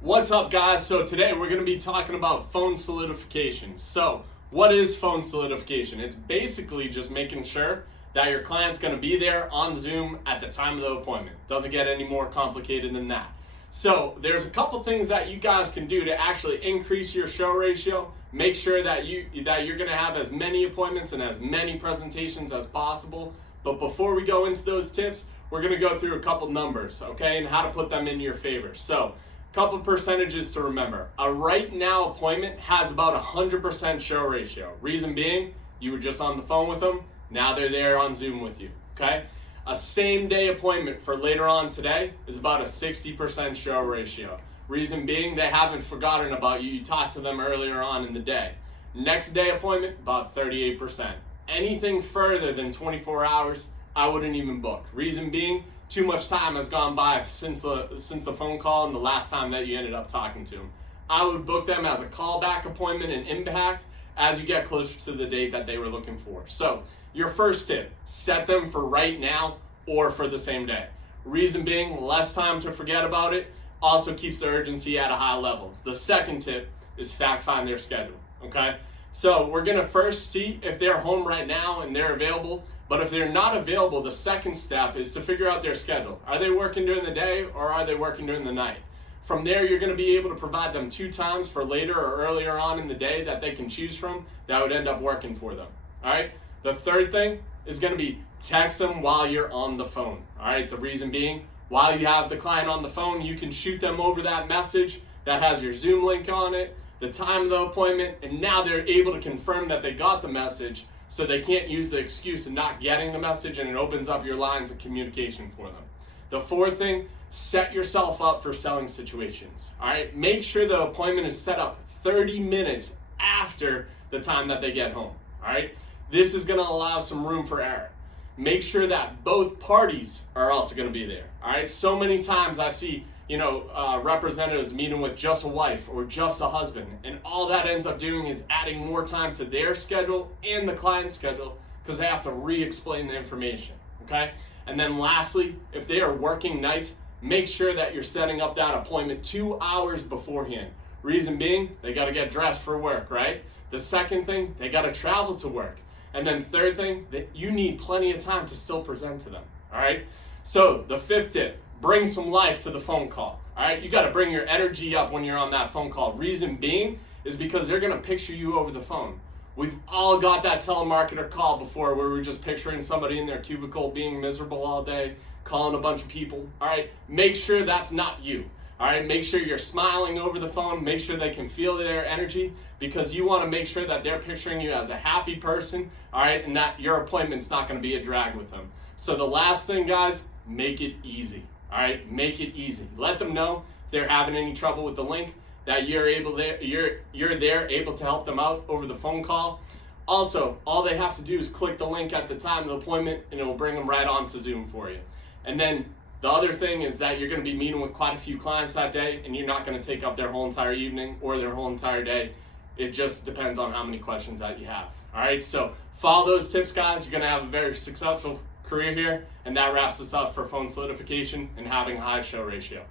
What's up, guys? So today we're going to be talking about phone solidification. So what is phone solidification? It's basically just making sure that your client's going to be there on Zoom at the time of the appointment. Doesn't get any more complicated than that. So there's a couple things that you guys can do to actually increase your show ratio. Make sure that you're going to have as many appointments and as many presentations as possible. But before we go into those tips, we're going to go through a couple numbers, okay, and how to put them in your favor. So couple percentages to remember. A right now appointment has about 100% show ratio. Reason being, you were just on the phone with them, now they're there on Zoom with you, okay? A same day appointment for later on today is about a 60% show ratio. Reason being, they haven't forgotten about you. You talked to them earlier on in the day. Next day appointment, about 38%. Anything further than 24 hours, I wouldn't even book. Reason being, too much time has gone by since the phone call and the last time that you ended up talking to them. I would book them as a callback appointment and impact as you get closer to the date that they were looking for. So your first tip, set them for right now or for the same day. Reason being, less time to forget about it, also keeps the urgency at a high level. The second tip is fact find their schedule, okay? So we're gonna first see if they're home right now and they're available. But if they're not available, the second step is to figure out their schedule. Are they working during the day or are they working during the night? From there, you're going to be able to provide them 2 times for later or earlier on in the day that they can choose from that would end up working for them. All right. The third thing is going to be text them while you're on the phone. All right. The reason being, while you have the client on the phone, you can shoot them over that message that has your Zoom link on it, the time of the appointment, and now they're able to confirm that they got the message. So they can't use the excuse of not getting the message, and it opens up your lines of communication for them. The fourth thing, set yourself up for selling situations. All right, make sure the appointment is set up 30 minutes after the time that they get home. All right, this is going to allow some room for error. Make sure that both parties are also going to be there. All right, so many times I see representatives meeting with just a wife or just a husband, and all that ends up doing is adding more time to their schedule and the client's schedule because they have to re-explain the information, okay? And then lastly, if they are working nights, make sure that you're setting up that appointment 2 hours beforehand. Reason being, they got to get dressed for work, right? The second thing, they got to travel to work. And then third thing, that you need plenty of time to still present to them, all right? So the fifth tip, bring some life to the phone call. All right, you got to bring your energy up when you're on that phone call. Reason being is because they're going to picture you over the phone. We've all got that telemarketer call before where we're just picturing somebody in their cubicle being miserable all day, calling a bunch of people. All right, make sure that's not you. All right, make sure you're smiling over the phone. Make sure they can feel their energy because you want to make sure that they're picturing you as a happy person. All right, and that your appointment's not going to be a drag with them. So the last thing, guys, make it easy. All right, make it easy. Let them know if they're having any trouble with the link that you're there able to help them out over the phone call. Also, all they have to do is click the link at the time of the appointment and it will bring them right onto Zoom for you. And then the other thing is that you're going to be meeting with quite a few clients that day and you're not going to take up their whole entire evening or their whole entire day. It just depends on how many questions that you have. All right, so follow those tips, guys. You're going to have a very successful career here, and that wraps us up for phone solidification and having a high show ratio.